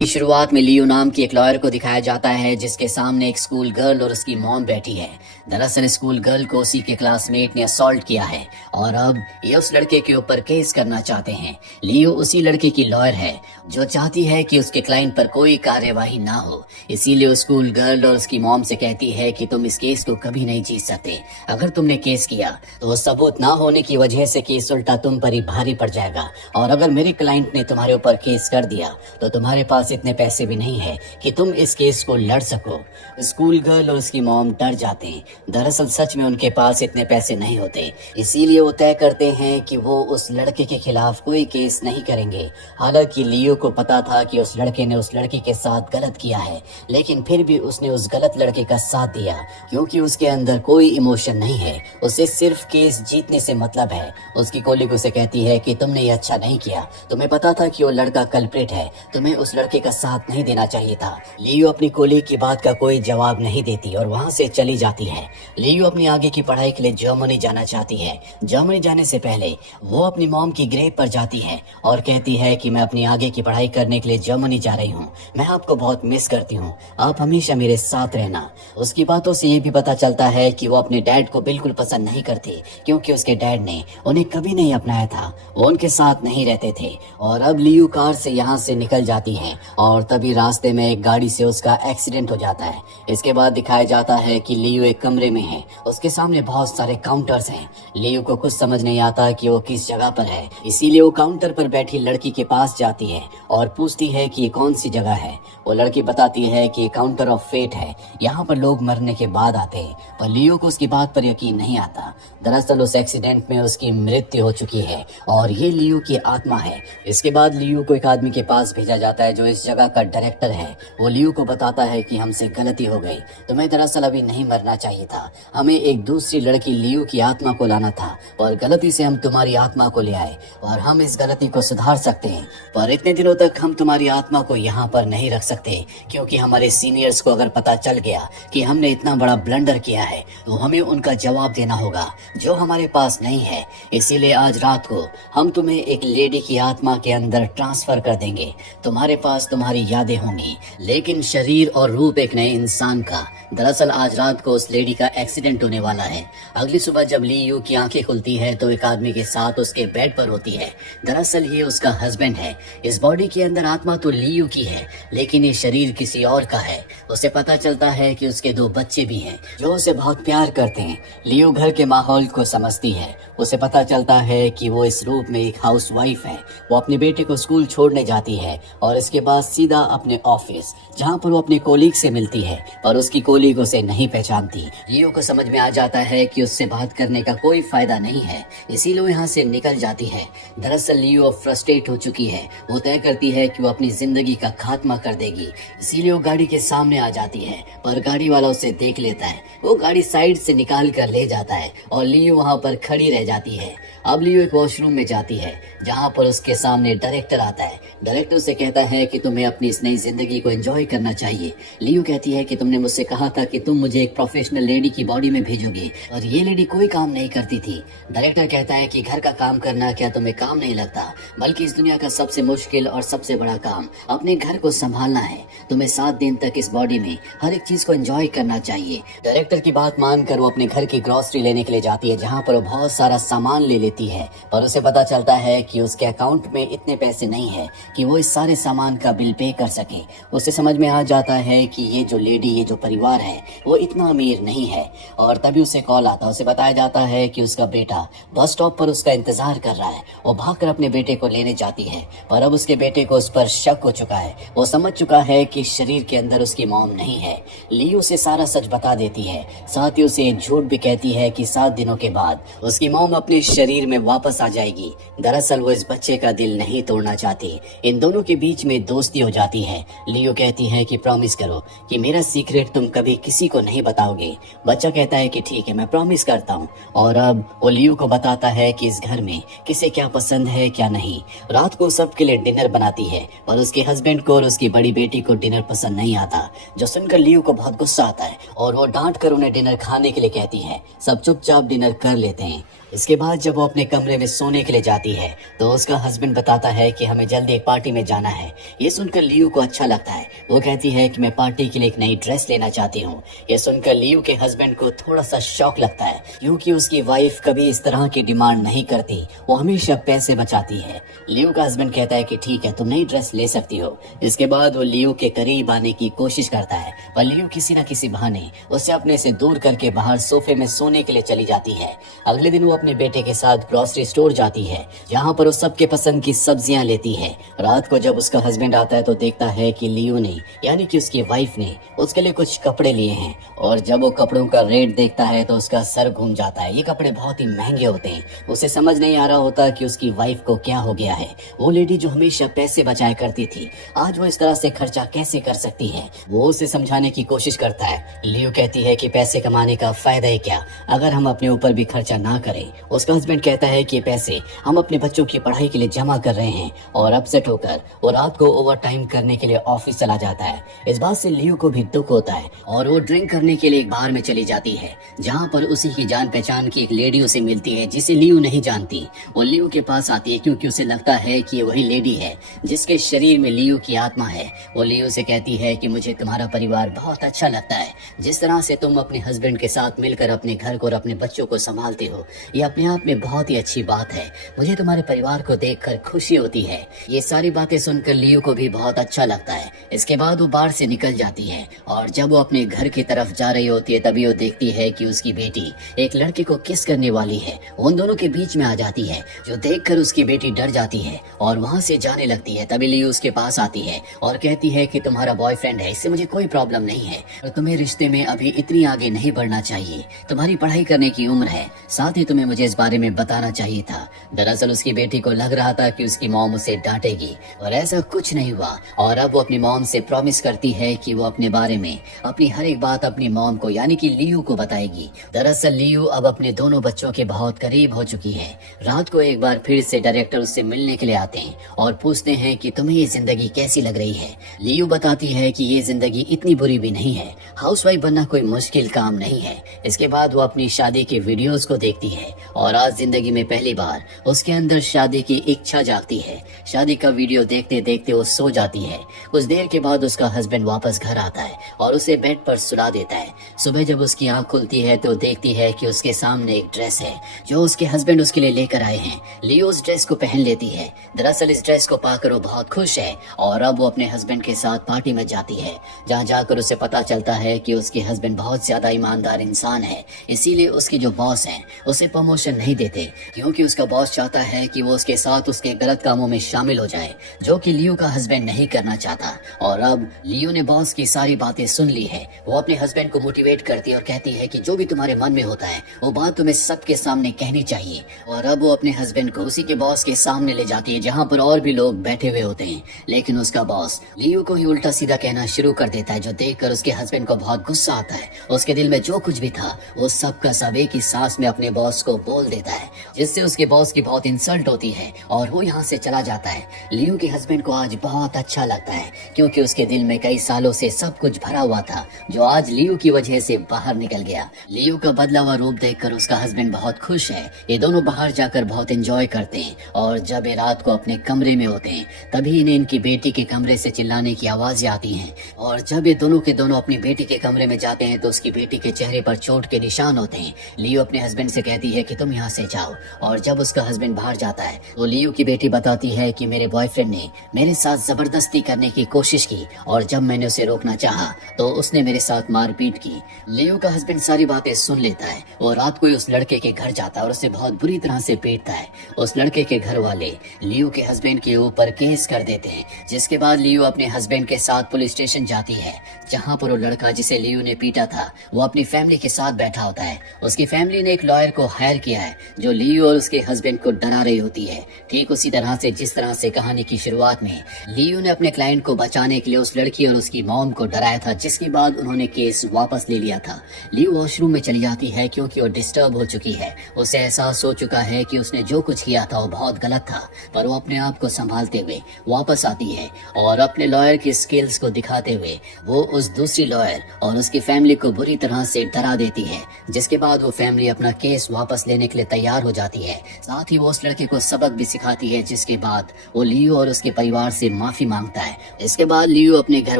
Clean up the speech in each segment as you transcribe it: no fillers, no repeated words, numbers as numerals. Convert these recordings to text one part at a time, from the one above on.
की शुरुआत में लियो नाम की एक लॉयर को दिखाया जाता है जिसके सामने एक स्कूल गर्ल और उसकी मॉम बैठी है। दरअसल स्कूल गर्ल को उसी के क्लासमेट ने असॉल्ट किया है और अब ये उस लड़के के ऊपर केस करना चाहते हैं। लियो उसी लड़के की लॉयर है जो चाहती है कि उसके क्लाइंट पर कोई कार्यवाही ना हो, इसीलिए स्कूल गर्ल और उसकी मॉम से कहती है कि तुम इस केस को कभी नहीं जीत सकते। अगर तुमने केस किया तो सबूत ना होने की वजह से केस उल्टा तुम पर ही भारी पड़ जाएगा, और अगर मेरे क्लाइंट ने तुम्हारे ऊपर केस कर दिया तो तुम्हारे पास इतने पैसे भी नहीं है कि तुम इस केस को लड़ सको। स्कूल गर्ल और उसकी मॉम डर जाते हैं। दरअसल सच में उनके पास इतने पैसे नहीं होते, इसीलिए वो तय करते हैं कि वो उस लड़के के खिलाफ कोई केस नहीं करेंगे। हालांकि लियो को पता था कि उस लड़के ने उस लड़की के साथ गलत किया है, लेकिन फिर भी उसने उस गलत लड़के का साथ दिया क्योंकि उसके अंदर कोई इमोशन नहीं है। उसे सिर्फ केस जीतने से मतलब है। उसकी कोलीग उसे कहती है कि तुमने ये अच्छा नहीं किया, तुम्हें पता था कि वो लड़का कल्प्रिट है, तुम्हें उस लड़के का साथ नहीं देना चाहिए था। लियो अपनी कोलीग की बात का कोई जवाब नहीं देती और वहां से चली जाती है। लियो अपनी आगे की पढ़ाई के लिए जर्मनी जाना चाहती है। जर्मनी जाने से पहले वो अपनी मॉम की ग्रेव पर जाती है और कहती है कि मैं अपनी आगे की पढ़ाई करने के लिए जर्मनी जा रही हूँ, मैं आपको बहुत मिस करती हूँ, आप हमेशा मेरे साथ रहना। उसकी बातों से ये भी पता चलता है कि वो अपने डैड को बिल्कुल पसंद नहीं करती क्योंकि उसके डैड ने उन्हें कभी नहीं अपनाया था, वो उनके साथ नहीं रहते थे। और अब लियो कार से यहाँ से निकल जाती है और तभी रास्ते में एक गाड़ी से उसका एक्सीडेंट हो जाता है। इसके बाद दिखाया जाता है कि लियो एक कमरे में है, उसके सामने बहुत सारे काउंटर्स हैं। लियो को कुछ समझ नहीं आता कि वो किस जगह पर है, इसीलिए वो काउंटर पर बैठी लड़की के पास जाती है और पूछती है कि ये कौन सी जगह है। वो लड़की बताती है कि ये काउंटर ऑफ फेट है, यहाँ पर लोग मरने के बाद आते हैं, पर लियो को उसकी बात पर यकीन नहीं आता। दरअसल उस एक्सीडेंट में उसकी मृत्यु हो चुकी है और ये लियो की आत्मा है। इसके बाद लियो को एक आदमी के पास भेजा जाता है जो इस जगह का डायरेक्टर है। वो लियो को बताता है कि हमसे गलती हो गई, तुम्हें दरअसल अभी नहीं मरना चाहिए था, हमें एक दूसरी लड़की लियो की आत्मा को लाना था और गलती से हम तुम्हारी आत्मा को ले आए और हम इस गलती को सुधार सकते हैं, पर इतने दिनों तक हम तुम्हारी आत्मा को यहाँ पर नहीं रख सकते क्योंकि हमारे सीनियर्स को अगर पता चल गया कि हमने इतना बड़ा ब्लंडर किया है तो हमें उनका जवाब देना होगा जो हमारे पास नहीं है। इसीलिए आज रात को हम तुम्हें एक लेडी की आत्मा के अंदर ट्रांसफर कर देंगे, तुम्हारे पास तुम्हारी यादें होंगी लेकिन शरीर और रूप एक नए इंसान का। दरअसल आज रात को उस लेडी का एक्सीडेंट होने वाला है। अगली सुबह जब लियो की आंखें खुलती है तो एक आदमी के साथ उसके बेड पर होती है। दरअसल ये उसका हस्बैंड है। इस बॉडी के अंदर आत्मा तो लियो की है लेकिन ये शरीर किसी और का है। उसे पता चलता है कि उसके दो बच्चे भी हैं जो उसे बहुत प्यार करते हैं। लियो घर के माहौल को समझती है। उसे पता चलता है कि वो इस रूप में एक हाउसवाइफ है। वो अपने बेटे को स्कूल छोड़ने जाती है और इसके बाद सीधा अपने ऑफिस जहाँ पर वो अपने कोलीग से मिलती है, पर उसकी कोलीग उसे नहीं पहचानती। लियो को समझ में आ जाता है कि उससे बात करने का कोई फायदा नहीं है, इसीलिए वो यहाँ से निकल जाती है। दरअसल लियो फ्रस्ट्रेट हो चुकी है। वो तय करती है कि वो अपनी जिंदगी का खात्मा कर देगी, इसीलिए वो गाड़ी के सामने आ जाती है, पर गाड़ी वाला उसे देख लेता है। वो गाड़ी साइड से निकाल कर ले जाता है और लियो वहाँ पर खड़ी रह जाती है। अब लियो एक वॉशरूम में जाती है जहाँ पर उसके सामने डायरेक्टर आता है। डायरेक्टर से कहता है कि तुम्हें अपनी इस नई जिंदगी को एंजॉय करना चाहिए। लियो कहती है कि तुमने मुझसे कहा था कि तुम मुझे एक प्रोफेशनल लेडी की बॉडी में भेजोगे और ये लेडी कोई काम नहीं करती थी। डायरेक्टर कहता है कि घर का काम करना क्या तुम्हें काम नहीं लगता, बल्कि इस दुनिया का सबसे मुश्किल और सबसे बड़ा काम अपने घर को संभालना है। तुम्हें 7 दिन तक इस बॉडी में हर एक चीज को एंजॉय करना चाहिए। डायरेक्टर की बात मानकर वो अपने घर की ग्रोसरी लेने के लिए जाती है जहाँ पर वो बहुत सारा सामान ले लेती है, पर उसे पता चलता है कि उसके अकाउंट में इतने पैसे नहीं है कि वो इस सारे सामान का बिल पे कर सके। उसे समझ में आ जाता है कि ये जो लेडी, ये जो परिवार है वो इतना अमीर नहीं है। और तभी उसे कॉल आता है। उसे बताया जाता है कि उसका बेटा बस स्टॉप पर उसका इंतजार कर रहा है। वो भागकर अपने बेटे को लेने जाती है और अब उसके बेटे को उस पर शक हो चुका है। वो समझ चुका है कि शरीर के अंदर उसकी मॉम नहीं है। लियो उसे सारा सच बता देती है, साथ ही उसे एक झूठ भी कहती है कि 7 दिनों के बाद उसकी मॉम अपने शरीर में वापस आ जाएगी। दरअसल वो इस बच्चे का दिल नहीं तोड़ना चाहती। इन दोनों के बीच में दोस्ती हो जाती है। लियो कहती है कि प्रॉमिस करो कि मेरा सीक्रेट तुम कभी किसी को नहीं बताओगे। बच्चा कहता है कि ठीक है, मैं प्रॉमिस करता हूँ। और अब वो लियो को बताता है कि इस घर में किसे क्या पसंद है क्या नहीं। रात को सबके लिए डिनर बनाती है पर उसके हस्बैंड को और उसकी बड़ी बेटी को डिनर पसंद नहीं आता, जो सुनकर लियो को बहुत गुस्सा आता है और वो डांट कर उन्हें डिनर खाने के लिए कहती है। सब चुपचाप डिनर कर लेते हैं। इसके बाद जब वो अपने कमरे में सोने के लिए जाती है तो उसका हस्बैंड बताता है कि हमें जल्दी एक पार्टी में जाना है। ये सुनकर लियू को अच्छा लगता है। वो कहती है कि मैं पार्टी के लिए एक नई ड्रेस लेना चाहती हूँ। ये सुनकर लियू के हस्बैंड को थोड़ा सा शौक लगता है, क्योंकि उसकी वाइफ कभी इस तरह की डिमांड नहीं करती, वो हमेशा पैसे बचाती है। लियू का हस्बैंड कहता है कि ठीक है, तुम नई ड्रेस ले सकती हो। इसके बाद वो लियू के करीब आने की कोशिश करता है, पर लियू किसी न किसी बहाने उसे अपने से दूर करके बाहर सोफे में सोने के लिए चली जाती है। अगले दिन वो अपने बेटे के साथ ग्रोसरी स्टोर जाती है, जहाँ पर वो सबके पसंद की सब्जियां लेती है। रात को जब उसका हस्बैंड आता है तो देखता है कि लियू ने, यानी कि उसकी वाइफ ने, उसके लिए कुछ कपड़े लिए हैं। और जब वो कपड़ों का रेट देखता है तो उसका सर घूम जाता है। ये कपड़े बहुत ही महंगे होते हैं। उसे समझ नहीं आ रहा होता कि उसकी वाइफ को क्या हो गया है। वो लेडी जो हमेशा पैसे बचाया करती थी, आज वो इस तरह से खर्चा कैसे कर सकती है। वो उसे समझाने की कोशिश करता है। लियू कहती है कि पैसे कमाने का फायदा है क्या अगर हम अपने ऊपर भी खर्चा ना करें। उसका हस्बैंड कहता है कि पैसे हम अपने बच्चों की पढ़ाई के लिए जमा कर रहे हैं, और अपसेट होकर वो रात को ओवर टाइम करने के लिए ऑफिस चला जाता है। इस बात से लियू को भी दुख होता है और वो ड्रिंक करने के लिए एक बार में चली जाती है, जहाँ पर उसी की जान पहचान की एक लेडी उसे मिलती है जिसे लियू नहीं जानती। वो लियू के पास आती है क्योंकि उसे लगता है कि ये वही लेडी है जिसके शरीर में लियू की आत्मा है। वो लियू से कहती है कि मुझे तुम्हारा परिवार बहुत अच्छा लगता है, जिस तरह से तुम अपने हस्बैंड के साथ मिलकर अपने घर को और अपने बच्चों को संभालते हो, ये अपने आप में बहुत ही अच्छी बात है। मुझे तुम्हारे परिवार को देखकर खुशी होती है। ये सारी बातें सुनकर लियू को भी बहुत अच्छा लगता है। इसके बाद वो बार से निकल जाती है, और जब वो अपने घर की तरफ जा रही होती है तभी वो देखती है कि उसकी बेटी एक लड़के को किस करने वाली है। उन दोनों के बीच में आ जाती है, जो देखकर उसकी बेटी डर जाती है और वहाँ से जाने लगती है। तभी लियू उसके पास आती है और कहती है कि तुम्हारा बॉयफ्रेंड है, इससे मुझे कोई प्रॉब्लम नहीं है, और तुम्हें रिश्ते में अभी इतनी आगे नहीं बढ़ना चाहिए। तुम्हारी पढ़ाई करने की उम्र है, साथ ही तुम्हें मुझे इस बारे में बताना चाहिए था। दरअसल उसकी बेटी को लग रहा था कि उसकी मॉम उसे डांटेगी, और ऐसा कुछ नहीं हुआ। और अब वो अपनी मॉम से प्रॉमिस करती है कि वो अपने बारे में अपनी हर एक बात अपनी मॉम को, यानी कि लियू को बताएगी। दरअसल लियू अब अपने दोनों बच्चों के बहुत करीब हो चुकी है। रात को एक बार फिर से डायरेक्टर उससे मिलने के लिए आते हैं और पूछते हैं कि तुम्हें ये जिंदगी कैसी लग रही है। लियू बताती है कि ये जिंदगी इतनी बुरी भी नहीं है, हाउसवाइफ बनना कोई मुश्किल काम नहीं है। इसके बाद वो अपनी शादी के वीडियोस को देखती है, और आज जिंदगी में पहली बार उसके अंदर शादी की इच्छा जागती है। शादी का वीडियो देखते देखते वो सो जाती है। कुछ देर के बाद उसका हस्बैंड वापस घर आता है और उसे बेड पर सुला देता है। सुबह जब उसकी आंख खुलती है तो देखती है कि उसके सामने एक ड्रेस है जो उसके हस्बैंड उसके लिए लेकर आए हैं। लियो उस ड्रेस को पहन लेती है। दरअसल इस ड्रेस को पाकर वो बहुत खुश है, और अब वो अपने हस्बैंड के साथ पार्टी में जाती है, जहाँ जाकर उसे पता चलता है कि उसके हस्बैंड बहुत ज्यादा ईमानदार इंसान है। इसीलिए उसके जो बॉस हैं उसे प्रमोशन नहीं देते, क्योंकि उसका बॉस चाहता है कि वो उसके साथ उसके गलत कामों में शामिल हो जाए, जो कि लियो का हस्बैंड नहीं करना चाहता। और अब लियो ने बॉस की सारी बातें सुन ली है। वो अपने हस्बैंड को मोटिवेट करती है और कहती है कि जो भी तुम्हारे मन में होता है वो बात तुम्हें सबके सामने कहनी चाहिए। और अब वो अपने हस्बैंड को उसी के बॉस के सामने ले जाती है, जहाँ पर और भी लोग बैठे हुए होते हैं। लेकिन उसका बॉस लियो को ही उल्टा सीधा कहना शुरू कर देता है, जो देखकर उसके हस्बैंड को बहुत गुस्सा आता है। उसके दिल में जो कुछ भी था वो सब का सब एक ही सांस में अपने बॉस को बोल देता है, जिससे उसके बॉस की बहुत इंसल्ट होती है और वो यहाँ से चला जाता है। लियो के हस्बैंड को आज बहुत अच्छा लगता है, क्योंकि उसके दिल में कई सालों से सब कुछ भरा हुआ था, जो आज लियो की वजह से बाहर निकल गया। लियो का बदला हुआ रूप देखकर उसका हस्बैंड बहुत खुश है। ये दोनों बाहर जाकर बहुत एंजॉय करते हैं, और जब ये रात को अपने कमरे में होते हैं तभी इन्हें इनकी बेटी के कमरे से चिल्लाने की आवाजें आती हैं। और जब ये दोनों के दोनों अपनी बेटी के कमरे में जाते हैं तो उसकी बेटी के चेहरे पर चोट के निशान होते हैं। लियो अपने हस्बैंड से कहती है कि तुम यहाँ से जाओ, और जब उसका हस्बैंड बाहर जाता है तो लियो की बेटी बताती है कि मेरे बॉयफ्रेंड ने मेरे साथ जबरदस्ती करने की कोशिश की, और जब मैंने उसे रोकना चाहा तो उसने मेरे साथ मारपीट की। लियो का हस्बैंड सारी बातें सुन लेता है और रात को ही उस लड़के के घर जाता है और उसे बहुत बुरी तरह से पीटता है। उस लड़के के घर वाले लियो के हस्बैंड के ऊपर केस कर देते हैं, जिसके बाद लियो अपने हस्बैंड के साथ पुलिस स्टेशन जाती है, जहाँ पर वो लड़का जिसे लियो ने पीटा था वो अपनी फैमिली के साथ बैठा होता है। उसकी फैमिली ने एक लॉयर को हायर किया है, जो लियो और उसके हस्बैंड को डरा रही होती है, ठीक उसी तरह से जिस तरह से कहानी की शुरुआत में लियो ने अपने क्लाइंट को बचाने के लिए उस लड़की और उसकी मॉम को डराया था, जिसके बाद उन्होंने केस वापस ले लिया था। लियो वॉशरूम में चली जाती है क्योंकि वो डिस्टर्ब हो चुकी है। उसे एहसास हो चुका है कि उसने जो कुछ किया था वो बहुत गलत था, पर वो अपने आप को संभालते हुए वापस आती है और अपने लॉयर की स्किल्स को दिखाते हुए वो उस दूसरी लॉयर और उसकी फैमिली को बुरी तरह से डरा देती है, जिसके बाद वो फैमिली अपना केस वापस वापस लेने के लिए तैयार हो जाती है। साथ ही वो उस लड़के को सबक भी सिखाती है, जिसके बाद वो लियो और उसके परिवार से माफी मांगता है। इसके बाद लियो अपने घर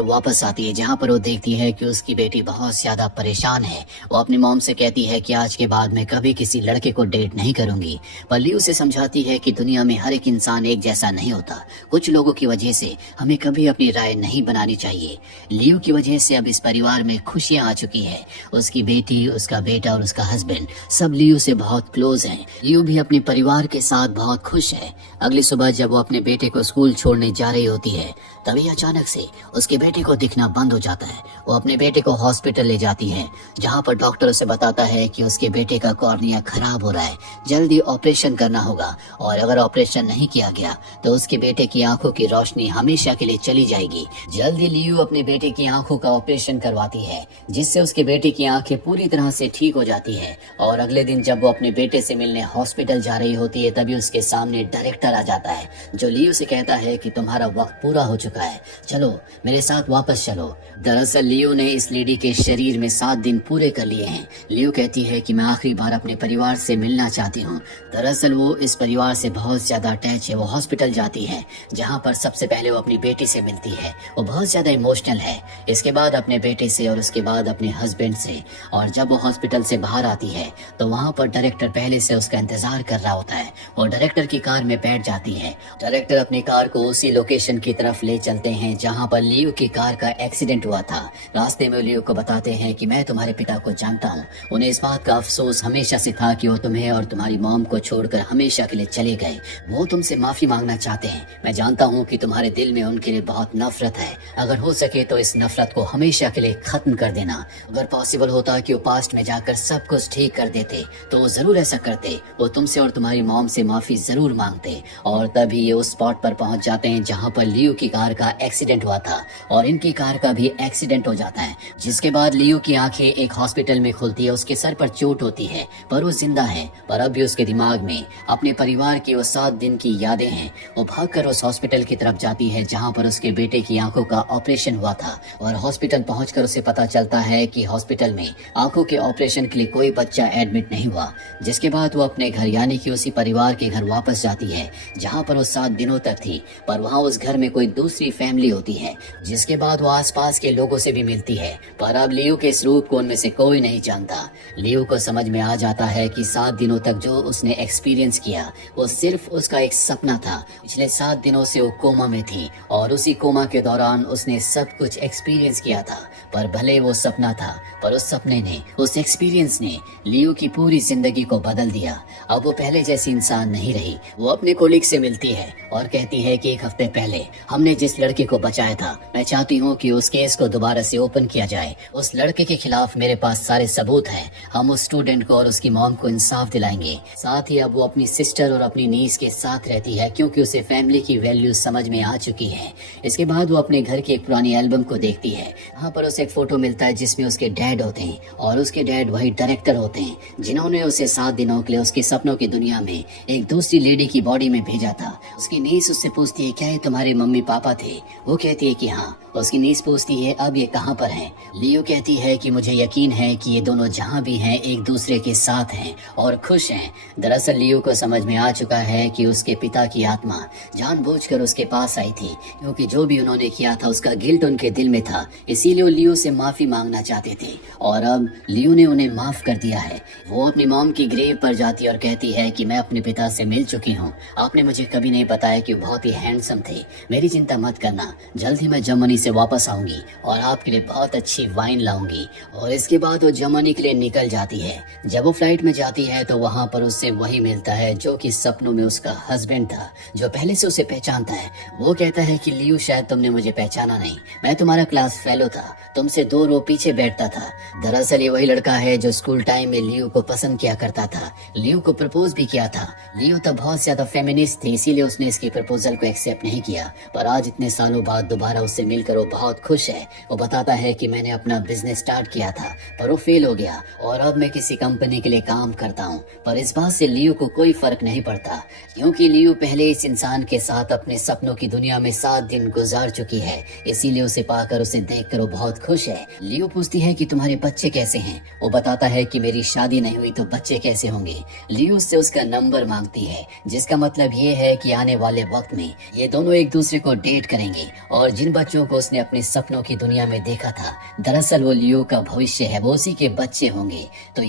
वापस आती है, जहाँ पर वो देखती है कि उसकी बेटी बहुत ज्यादा परेशान है। वो अपनी मॉम से कहती है कि आज के बाद मैं कभी किसी लड़के को डेट नहीं करूंगी, पर लियो उसे समझाती है कि दुनिया में हर एक इंसान एक जैसा नहीं होता। कुछ लोगों की वजह से हमें कभी अपनी राय नहीं बनानी चाहिए। लियो की वजह से अब इस परिवार में खुशियां आ चुकी है। उसकी बेटी, उसका बेटा और उसका हस्बैंड सब लियो से बहुत क्लोज हैं। लियो भी अपने परिवार के साथ बहुत खुश है। अगली सुबह जब वो अपने बेटे को स्कूल छोड़ने जा रही होती है, तभी अचानक से उसके बेटे को दिखना बंद हो जाता है। वो अपने बेटे को हॉस्पिटल ले जाती है, जहाँ पर डॉक्टर उसे बताता है कि उसके बेटे का कॉर्निया खराब हो रहा है, जल्दी ऑपरेशन करना होगा, और अगर ऑपरेशन नहीं किया गया तो उसके बेटे की आंखों की रोशनी हमेशा के लिए चली जाएगी। जल्दी लियो अपने बेटे की आंखों का ऑपरेशन करवाती है, जिससे उसके बेटे की आंखें पूरी तरह से ठीक हो जाती है। और अगले दिन जब वो अपने बेटे से मिलने हॉस्पिटल जा रही होती है, तभी उसके सामने डायरेक्टर आ जाता है, जो लियो से कहता है कि तुम्हारा वक्त पूरा हो चुका है, चलो मेरे साथ वापस चलो। दरअसल लियो ने इस लेडी के शरीर में 7 दिन पूरे कर लिए हैं। लियो कहती है कि मैं आखिरी बार अपने परिवार से मिलना चाहती हूँ। दरअसल वो इस परिवार से बहुत ज्यादा अटैच है। वो हॉस्पिटल जाती है, जहाँ पर सबसे पहले वो अपनी बेटी से मिलती है। वो बहुत ज्यादा इमोशनल है, इसके बाद अपने बेटे से और उसके बाद अपने हस्बैंड से। और जब वो हॉस्पिटल से बाहर आती है तो वहाँ पर डायरेक्टर पहले से उसका इंतजार कर रहा होता है। वो डायरेक्टर की कार में बैठ जाती है। डायरेक्टर अपनी कार को उसी लोकेशन की तरफ ले चलते हैं जहाँ पर लियो की कार का एक्सीडेंट हुआ था। रास्ते में लियो को बताते हैं कि मैं तुम्हारे पिता को जानता हूँ। उन्हें इस बात का अफसोस हमेशा से था कि वो तुम्हें और तुम्हारी मॉम को छोड़कर हमेशा के लिए चले गए। वो तुमसे माफी मांगना चाहते हैं। मैं जानता हूँ कि तुम्हारे दिल में उनके लिए बहुत नफरत है। अगर हो सके तो इस नफरत को हमेशा के लिए खत्म कर देना। अगर पॉसिबल होता कि वो पास्ट में जाकर सब कुछ ठीक कर देते तो वो जरूर ऐसा करते। वो तुमसे और तुम्हारी मॉम से माफी जरूर मांगते। और तभी ये उस स्पॉट पर पहुंच जाते हैं जहां पर लियो की कार का एक्सीडेंट हुआ था, और इनकी कार का भी एक्सीडेंट हो जाता है। जिसके बाद लियो की आंखें एक हॉस्पिटल में खुलती है। उसके सर पर चोट होती है, पर वो जिंदा है। पर अब भी उसके दिमाग में अपने परिवार की वो 7 दिन की यादें हैं। वो भागकर उस हॉस्पिटल की तरफ जाती है जहाँ पर उसके बेटे की आंखों का ऑपरेशन हुआ था। और हॉस्पिटल पहुंचकर उसे पता चलता है कि हॉस्पिटल में आंखों के ऑपरेशन के लिए कोई बच्चा एडमिट नहीं हुआ। जिसके बाद वो अपने घर यानी कि उसी परिवार के घर वापस जाती है जहाँ पर वो 7 दिनों तक थी। पर वहाँ उस घर में कोई दूसरी फैमिली होती है। जिसके बाद वो आसपास के लोगों से भी मिलती है, पर अब लियो के इस रूप को उनमें से कोई नहीं जानता। लियो को समझ में आ जाता है कि 7 दिनों तक जो उसने एक्सपीरियंस किया वो सिर्फ उसका एक सपना था। पिछले 7 दिनों से वो कोमा में थी, और उसी कोमा के दौरान उसने सब कुछ एक्सपीरियंस किया था। पर भले वो सपना था, पर उस सपने ने, उस एक्सपीरियंस ने लियो की पूरी जिंदगी को बदल दिया। अब वो पहले जैसी इंसान नहीं रही। वो अपने कोलिग से मिलती है और कहती है कि 1 हफ्ते पहले हमने जिस लड़के को बचाया था, मैं चाहती हूँ कि उस केस को दोबारा से ओपन किया जाए। उस लड़के के खिलाफ मेरे पास सारे सबूत हैं। हम उस स्टूडेंट को और उसकी मॉम को इंसाफ दिलाएंगे। साथ ही अब वो अपनी सिस्टर और अपनी नीस के साथ रहती है, क्योंकि उसे फैमिली की वैल्यू समझ में आ चुकी है। इसके बाद वो अपने घर की एक पुरानी एल्बम को देखती है। वहाँ पर उसे एक फोटो मिलता है जिसमें उसके डैड होते हैं, और उसके डैड वही डायरेक्टर होते हैं जिन्होंने उसे 7 दिनों के लिए उसके सपनों की दुनिया में एक दूसरी लेडी की बॉडी में भेजा था। उसकी नीस उससे पूछती है, क्या ये तुम्हारे मम्मी पापा थे? वो कहती है कि हाँ। उसकी नीस पूछती है, अब ये कहाँ पर हैं? लियो कहती है कि मुझे यकीन है कि ये दोनों जहाँ भी हैं एक दूसरे के साथ हैं और खुश हैं। दरअसल लियो को समझ में आ चुका है कि उसके पिता की आत्मा जानबूझकर उसके पास आई थी, क्योंकि जो भी उन्होंने किया था उसका गिल्ट उनके दिल में था। इसीलिए वो लियो से माफी मांगना चाहते थे, और अब लियो ने उन्हें माफ कर दिया है। वो अपनी मॉम की ग्रेव पर जाती है और कहती है कि मैं अपने पिता से मिल चुकी हूँ। आपने मुझे कभी नहीं बताया कि वो बहुत ही हैंडसम थे। मेरी चिंता मत करना, जल्द ही मैं जर्मनी से वापस आऊंगी और आपके लिए बहुत अच्छी वाइन लाऊंगी। और इसके बाद वो जर्मनी के लिए निकल जाती है। जब वो फ्लाइट में जाती है तो वहाँ पर उससे वही मिलता है जो कि सपनों में उसका हस्बैंड था, जो पहले से उसे पहचानता है। वो कहता है कि लियो, शायद तुमने मुझे पहचाना नहीं, मैं तुम्हारा क्लास फेलो था, तुमसे 2 रो पीछे बैठता था। दरअसल ये वही लड़का है जो स्कूल टाइम में लियो को पसंद किया करता था। लियो को प्रपोज भी किया था। लियो तब बहुत ज्यादा फेमिनिस्ट थी, इसीलिए उसने इसकी प्रपोजल को एक्सेप्ट नहीं किया। पर आज इतने सालों बाद दोबारा उससे मिलकर देखकर वो बहुत खुश है। वो बताता है कि मैंने अपना बिजनेस स्टार्ट किया था पर वो फेल हो गया और अब मैं किसी कंपनी के लिए काम करता हूँ। पर इस बात से लियो को कोई फर्क नहीं पड़ता क्योंकि लियो पहले इस इंसान के साथ अपने सपनों की दुनिया में 7 दिन गुजार चुकी है, इसीलिए उसे पाकर उसे देखकर वो बहुत खुश है। लियो पूछती है कि तुम्हारे बच्चे कैसे हैं? वो बताता है कि मेरी शादी नहीं हुई तो बच्चे कैसे होंगे। लियो उससे उसका नंबर मांगती है जिसका मतलब ये है कि आने वाले वक्त में ये दोनों एक दूसरे को डेट करेंगे और जिन बच्चों को उसने अपने सपनों की दुनिया में देखा था दरअसल वो लियो का भविष्य है, वो उसी के बच्चे होंगे। तो